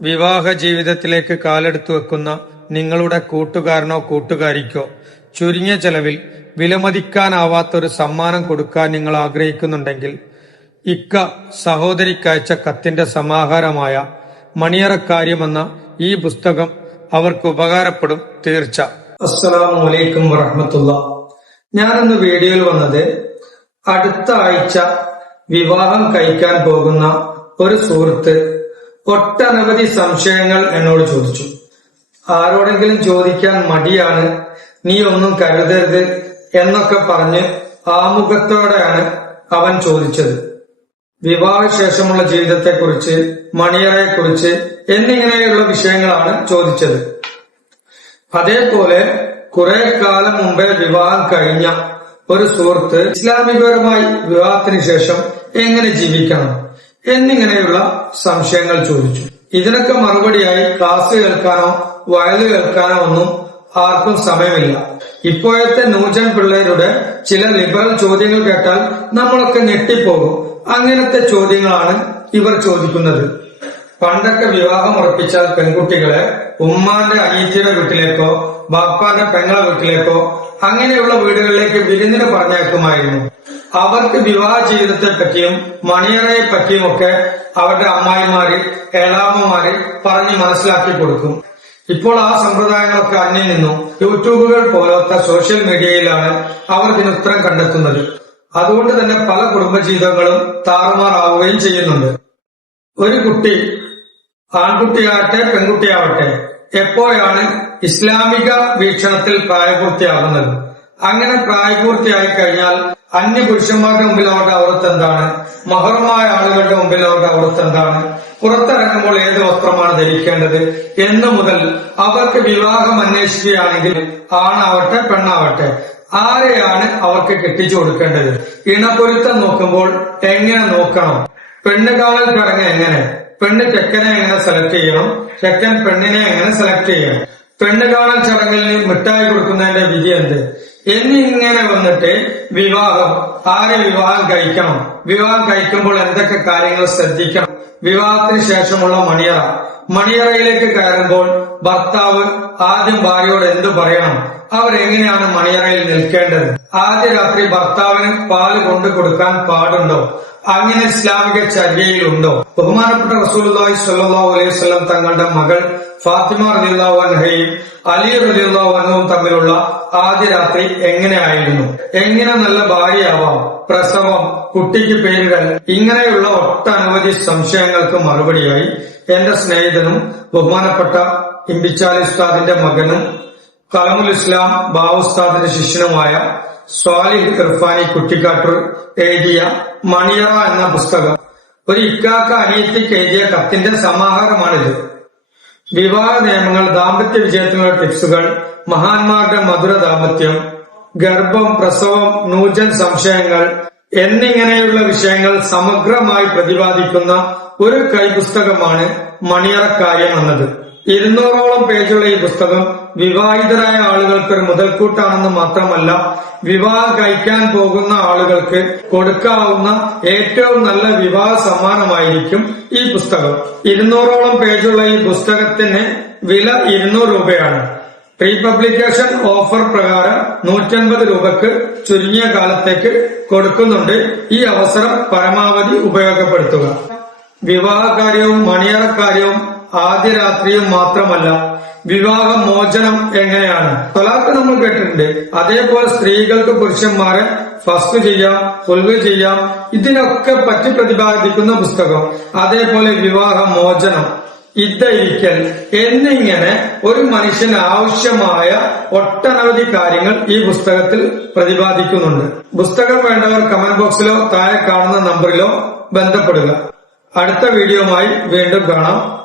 വിവാഹ ജീവിതത്തിലേക്ക് കാലെടുത്തു വെക്കുന്ന നിങ്ങളുടെ കൂട്ടുകാരനോ കൂട്ടുകാരിക്കോ ചുരുങ്ങിയ ചെലവിൽ വിലമതിക്കാനാവാത്തൊരു സമ്മാനം കൊടുക്കാൻ നിങ്ങൾ ആഗ്രഹിക്കുന്നുണ്ടെങ്കിൽ ഇക്ക സഹോദരിക്കയച്ച കത്തിന്റെ സമാഹാരമായ മണിയറക്കാര്യമെന്ന ഈ പുസ്തകം അവർക്ക് ഉപകാരപ്പെടും തീർച്ച. അസ്സലാമു അലൈക്കും വറഹമത്തുള്ള. ഞാനിന്ന് വീഡിയോയിൽ വന്നത് അടുത്ത ആഴ്ച വിവാഹം കഴിക്കാൻ പോകുന്ന ഒരു സുഹൃത്ത് ഒട്ടനവധി സംശയങ്ങൾ എന്നോട് ചോദിച്ചു. ആരോടെങ്കിലും ചോദിക്കാൻ മടിയാണ് നീ ഒന്നും കരുതരുത് എന്നൊക്കെ പറഞ്ഞ് ആമുഖത്തോടെയാണ് അവൻ ചോദിച്ചത്. വിവാഹശേഷമുള്ള ജീവിതത്തെക്കുറിച്ച് മണിയറയെക്കുറിച്ച് എന്നിങ്ങനെയുള്ള വിഷയങ്ങളാണ് ചോദിച്ചത്. അതേപോലെ കുറെ കാലം മുമ്പേ വിവാഹം കഴിഞ്ഞ ഒരു സുഹൃത്ത് ഇസ്ലാമികപരമായി വിവാഹത്തിന് ശേഷം എങ്ങനെ ജീവിക്കണം? എന്നിങ്ങനെയുള്ള സംശയങ്ങൾ ചോദിച്ചു. ഇതിനൊക്കെ മറുപടിയായി ക്ലാസ് കേൾക്കാനോ വയൽ കേൾക്കാനോ ഒന്നും ആർക്കും സമയമില്ല. ഇപ്പോഴത്തെ നൂജൻ പിള്ളേരുടെ ചില ലിബറൽ ചോദ്യങ്ങൾ കേട്ടാൽ നമ്മളൊക്കെ ഞെട്ടിപ്പോകും. അങ്ങനത്തെ ചോദ്യങ്ങളാണ് ഇവർ ചോദിക്കുന്നത്. പണ്ടൊക്കെ വിവാഹം ഉറപ്പിച്ചാൽ പെൺകുട്ടികളെ ഉമ്മാന്റെ അനിയത്തിയുടെ വീട്ടിലേക്കോ ബാപ്പാന്റെ പെങ്ങളെ വീട്ടിലേക്കോ അങ്ങനെയുള്ള വീടുകളിലേക്ക് വിരുന്നിന് പറഞ്ഞേക്കുമായിരുന്നു അവർക്ക് വിവാഹ ജീവിതത്തെ പറ്റിയും മണിയറയെ പറ്റിയും ഒക്കെ അവരുടെ അമ്മായിമാര് ഏളാമ്മമാര് പറഞ്ഞ് മനസ്സിലാക്കി കൊടുക്കും. ഇപ്പോൾ ആ സമ്പ്രദായങ്ങളൊക്കെ അന്യം നിന്നു. യൂട്യൂബുകൾ പോലത്തെ സോഷ്യൽ മീഡിയയിലാണ് അവർ ഇതിന് ഉത്തരം കണ്ടെത്തുന്നത്. അതുകൊണ്ട് തന്നെ പല കുടുംബജീവിതങ്ങളും താറുമാറാവുകയും ചെയ്യുന്നുണ്ട്. ഒരു കുട്ടി ആൺകുട്ടിയാവട്ടെ പെൺകുട്ടിയാവട്ടെ എപ്പോഴാണ് ഇസ്ലാമിക വീക്ഷണത്തിൽ പ്രായപൂർത്തിയാകുന്നത്? അങ്ങനെ പ്രായപൂർത്തിയായി കഴിഞ്ഞാൽ അന്യ പുരുഷന്മാരുടെ മുമ്പിൽ അവരുടെ അവർത്ത് എന്താണ്? മഹർമായ ആളുകളുടെ മുമ്പിൽ അവരുടെ അവർത്ത് എന്താണ്? പുറത്തിറങ്ങുമ്പോൾ ഏത് വസ്ത്രമാണ് ധരിക്കേണ്ടത്? എന്ന് മുതൽ അവർക്ക് വിവാഹം അന്വേഷിക്കുകയാണെങ്കിൽ ആണാവട്ടെ പെണ്ണാവട്ടെ ആരെയാണ് അവർക്ക് കെട്ടിച്ചു കൊടുക്കേണ്ടത്? ഇണപ്പൊരുത്തം നോക്കുമ്പോൾ എങ്ങനെ നോക്കണം? പെണ്ണ് കാണൽ ചടങ്ങ് എങ്ങനെ? പെണ്ണ് ചെക്കനെ എങ്ങനെ സെലക്ട് ചെയ്യണം? ചെക്കൻ പെണ്ണിനെ എങ്ങനെ സെലക്ട് ചെയ്യണം? പെണ്ണ് കാണൽ ചടങ്ങിൽ മിഠായി കൊടുക്കുന്നതിന്റെ വിധി എന്ത്? എന്നിങ്ങനെ വന്നിട്ട് വിവാഹം ആരെ വിവാഹം കഴിക്കണം? വിവാഹം കഴിക്കുമ്പോൾ എന്തൊക്കെ കാര്യങ്ങൾ ശ്രദ്ധിക്കണം? വിവാഹത്തിന് ശേഷമുള്ള മണിയറ. മണിയറയിലേക്ക് കയറുമ്പോൾ ഭർത്താവ് ആദ്യം ഭാര്യയോട് എന്ത് പറയണം? അവരെങ്ങനെയാണ് മണിയറയിൽ നിൽക്കേണ്ടത്? ആദ്യ രാത്രി ഭർത്താവിന് പാൽ കൊണ്ടു കൊടുക്കാൻ പാടുണ്ടോ? അങ്ങനെ ഇസ്ലാമിക ചര്യയിലുണ്ടോ? ബഹുമാനപ്പെട്ട റസൂലി അലൈഹി സ്വലം തങ്ങളുടെ മകൾ ഫാത്തിമ റലിയുള്ളഹയും അലി റലിയുള്ളാഹു തമ്മിലുള്ള ആദ്യ രാത്രി എങ്ങനെയായിരുന്നു? എങ്ങനെ നല്ല ഭാര്യയാവാം? പ്രസവം കുട്ടിക്ക് പേരുകൾ ഇങ്ങനെയുള്ള ഒട്ടനവധി സംശയങ്ങൾക്ക് മറുപടിയായി. എന്റെ സ്നേഹിതനും ബഹുമാനപ്പെട്ട ഇമ്പിച്ചാലി ഉസ്താദിന്റെ മകനും കലമുൽ ഇസ്ലാം ബാവുസ്താദിന്റെ ശിഷ്യനുമായ സ്വാലിഹ് ഇർഫാനി കുട്ടിക്കാട്ടൂർ എഴുതിയ മണിയറ എന്ന പുസ്തകം ഒരു ഇക്കാക്ക അനിയത്തിക്ക് എഴുതിയ കത്തിന്റെ സമാഹാരമാണിത്. വിവാഹ നിയമങ്ങൾ ദാമ്പത്യ വിജയത്തിനുള്ള ടിപ്സുകൾ മഹാന്മാരുടെ മധുര ദാമ്പത്യം ഗർഭം പ്രസവം നൂജൻ സംശയങ്ങൾ എന്നിങ്ങനെയുള്ള വിഷയങ്ങൾ സമഗ്രമായി പ്രതിപാദിക്കുന്ന ഒരു കൈപുസ്തകമാണ് മണിയറക്കാര്യം എന്നത്. ഇരുന്നൂറോളം പേജുള്ള ഈ പുസ്തകം വിവാഹിതരായ ആളുകൾക്ക് ഒരു മുതൽക്കൂട്ടാണെന്ന് മാത്രമല്ല വിവാഹം കഴിക്കാൻ പോകുന്ന ആളുകൾക്ക് കൊടുക്കാവുന്ന ഏറ്റവും നല്ല വിവാഹ സമ്മാനമായിരിക്കും ഈ പുസ്തകം. ഇരുന്നൂറോളം പേജുള്ള ഈ പുസ്തകത്തിന് വില ഇരുന്നൂറ് രൂപയാണ്. പ്രീ പബ്ലിക്കേഷൻ ഓഫർ പ്രകാരം നൂറ്റൻപത് രൂപക്ക് ചുരുങ്ങിയ കാലത്തേക്ക് കൊടുക്കുന്നുണ്ട്. ഈ അവസരം പരമാവധി ഉപയോഗപ്പെടുത്തുക. വിവാഹകാര്യവും മണിയറക്കാര്യവും ആദ്യ രാത്രിയും മാത്രമല്ല വിവാഹ മോചനം എങ്ങനെയാണ്? തൊലാക്ക് നമ്മൾ കേട്ടിട്ടുണ്ട്. അതേപോലെ സ്ത്രീകൾക്ക് പുരുഷന്മാരെ ഫസ്റ്റ് ചെയ്യാം കൊൽവ് ചെയ്യാം ഇതിനൊക്കെ പറ്റി പ്രതിപാദിക്കുന്ന പുസ്തകം. അതേപോലെ വിവാഹ മോചനം ഇതയിരിക്കൽ എന്നിങ്ങനെ ഒരു മനുഷ്യന് ആവശ്യമായ ഒട്ടനവധി കാര്യങ്ങൾ ഈ പുസ്തകത്തിൽ പ്രതിപാദിക്കുന്നുണ്ട്. പുസ്തകം വേണ്ടവർ കമന്റ് ബോക്സിലോ താഴെ കാണുന്ന നമ്പറിലോ ബന്ധപ്പെടുക. അടുത്ത വീഡിയോമായി വീണ്ടും കാണാം.